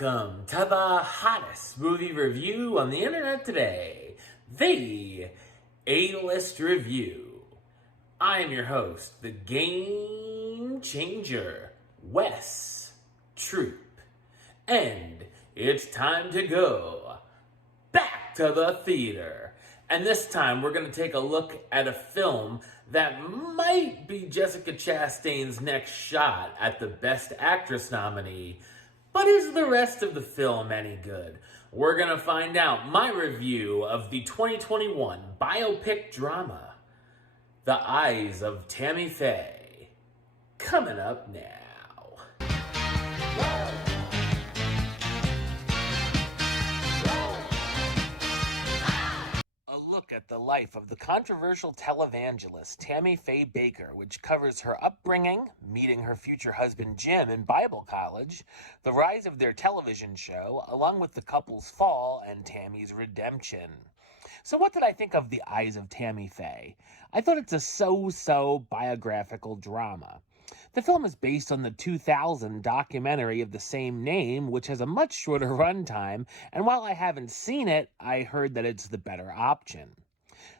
Welcome to the hottest movie review on the internet today, the A-List Review. I am your host, the Game Changer, Wes Troop. And it's time to go back to the theater. And this time we're going to take a look at a film that might be Jessica Chastain's next shot at the Best Actress nominee. But is the rest of the film any good? We're going to find out. My review of the 2021 biopic drama, The Eyes of Tammy Faye, coming up now. A look at the life of the controversial televangelist Tammy Faye Bakker, which covers her upbringing, meeting her future husband Jim in Bible college, the rise of their television show, along with the couple's fall and Tammy's redemption. So what did I think of The Eyes of Tammy Faye? I thought it's a so-so biographical drama. The film is based on the 2000 documentary of the same name, which has a much shorter runtime, and while I haven't seen it, I heard that it's the better option.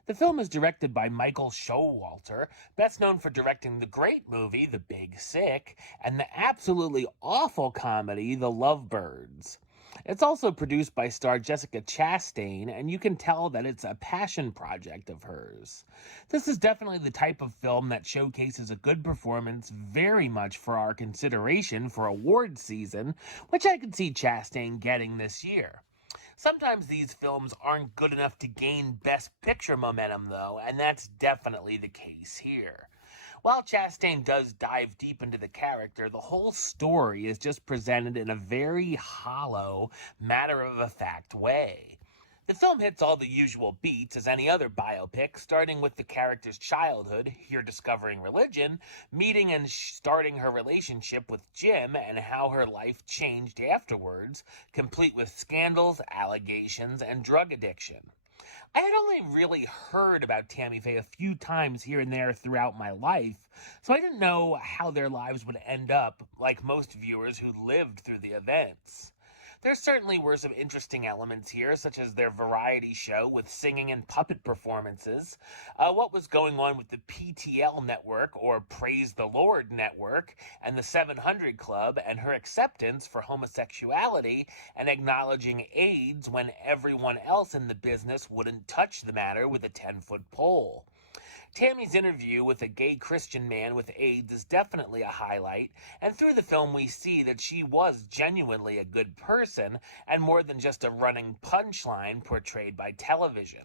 The film is directed by Michael Showalter, best known for directing the great movie The Big Sick, and the absolutely awful comedy The Lovebirds. It's also produced by star Jessica Chastain, and you can tell that it's a passion project of hers. This is definitely the type of film that showcases a good performance very much for our consideration for award season, which I could see Chastain getting this year. Sometimes these films aren't good enough to gain Best Picture momentum, though, and that's definitely the case here. While Chastain does dive deep into the character, the whole story is just presented in a very hollow, matter-of-fact way. The film hits all the usual beats as any other biopic, starting with the character's childhood, here discovering religion, meeting and starting her relationship with Jim, and how her life changed afterwards, complete with scandals, allegations, and drug addiction. I had only really heard about Tammy Faye a few times here and there throughout my life, so I didn't know how their lives would end up, like most viewers who lived through the events. There certainly were some interesting elements here, such as their variety show with singing and puppet performances, what was going on with the PTL network, or Praise the Lord network, and the 700 Club, and her acceptance for homosexuality and acknowledging AIDS when everyone else in the business wouldn't touch the matter with a 10-foot pole. Tammy's interview with a gay Christian man with AIDS is definitely a highlight, and through the film we see that she was genuinely a good person, and more than just a running punchline portrayed by television.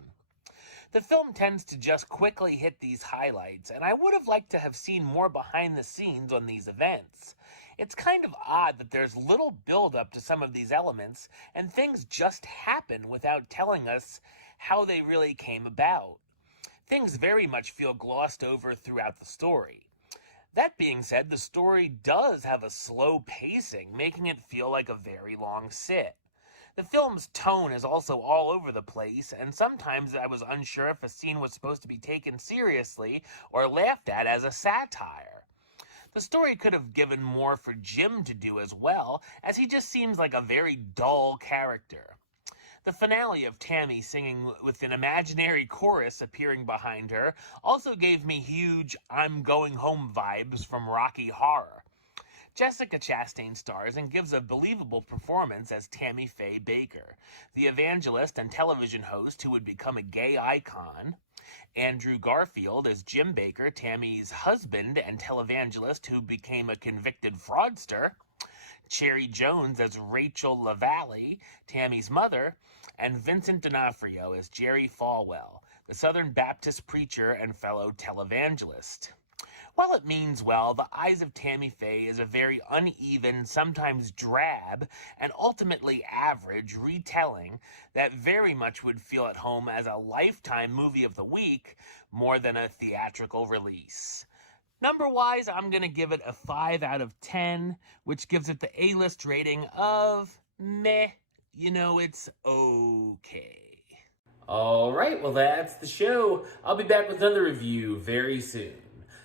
The film tends to just quickly hit these highlights, and I would have liked to have seen more behind the scenes on these events. It's kind of odd that there's little build-up to some of these elements, and things just happen without telling us how they really came about. Things very much feel glossed over throughout the story. That being said, the story does have a slow pacing, making it feel like a very long sit. The film's tone is also all over the place, and sometimes I was unsure if a scene was supposed to be taken seriously or laughed at as a satire. The story could have given more for Jim to do as well, as he just seems like a very dull character. The finale of Tammy singing with an imaginary chorus appearing behind her also gave me huge I'm Going Home vibes from Rocky Horror. Jessica Chastain stars and gives a believable performance as Tammy Faye Bakker, the evangelist and television host who would become a gay icon. Andrew Garfield as Jim Bakker, Tammy's husband and televangelist who became a convicted fraudster. Cherry Jones as Rachel LaValle, Tammy's mother, and Vincent D'Onofrio as Jerry Falwell, the Southern Baptist preacher and fellow televangelist. While it means well, The Eyes of Tammy Faye is a very uneven, sometimes drab, and ultimately average retelling that very much would feel at home as a Lifetime Movie of the Week more than a theatrical release. Number-wise, I'm going to give it a 5 out of 10, which gives it the A-list rating of meh. You know, it's okay. Alright, well that's the show. I'll be back with another review very soon.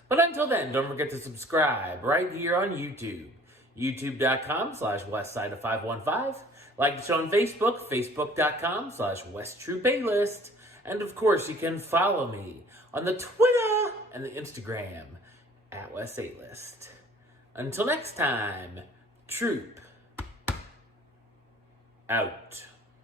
But until then, don't forget to subscribe right here on YouTube. youtube.com/westside of 515. Like the show on Facebook, facebook.com/westtrueplaylist. And of course, you can follow me on the Twitter and the Instagram at West8List. Until next time, Troop out.